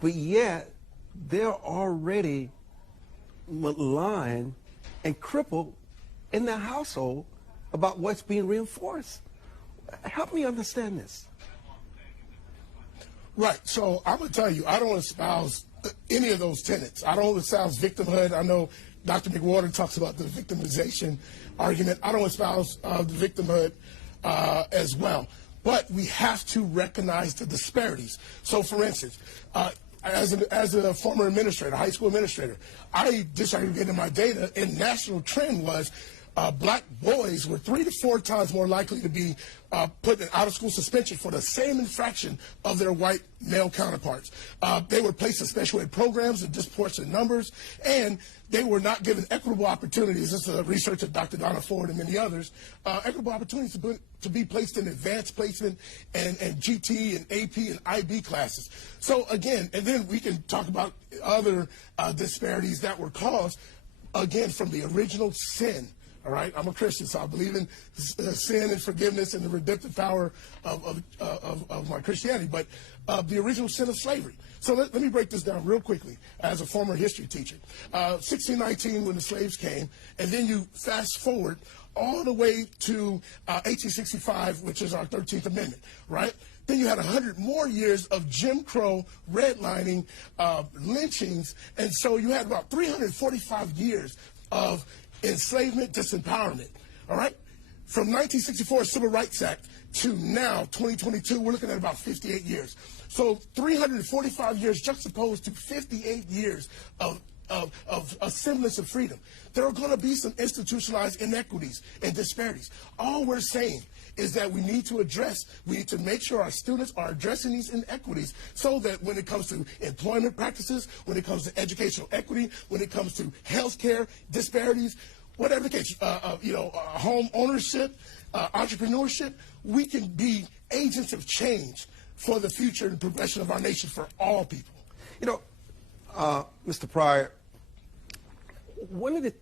but yet they're already maligned and crippled in their household about what's being reinforced. Help me understand this. Right. So I'm going to tell you, I don't espouse any of those tenets. I don't espouse victimhood. I know Dr. McWhorter talks about the victimization argument. I don't espouse the victimhood as well. But we have to recognize the disparities. So, for instance, as a former administrator, high school administrator, I disaggregated my data, and national trend was black boys were 3 to 4 times more likely to be put in out-of-school suspension for the same infraction of their white male counterparts. They were placed in special ed programs in disproportionate numbers, and they were not given equitable opportunities. This is research of Dr. Donna Ford and many others. Equitable opportunities to be placed in advanced placement and GT and AP and IB classes. So again, and then we can talk about other disparities that were caused, again, from the original sin. All right, I'm a Christian, so I believe in sin and forgiveness and the redemptive power of my Christianity, but the original sin of slavery. So let me break this down real quickly as a former history teacher. 1619, when the slaves came, and then you fast forward all the way to 1865, which is our 13th Amendment, right? Then you had 100 more years of Jim Crow, redlining, lynchings, and so you had about 345 years of enslavement, disempowerment, all right? From 1964 Civil Rights Act to now, 2022, we're looking at about 58 years. So 345 years juxtaposed to 58 years of a semblance of freedom. There are going to be some institutionalized inequities and disparities. All we're saying is that we need to make sure our students are addressing these inequities so that when it comes to employment practices, when it comes to educational equity, when it comes to healthcare disparities, whatever the case, home ownership, entrepreneurship, we can be agents of change for the future and progression of our nation for all people. You know, Mr. Pryor, one of the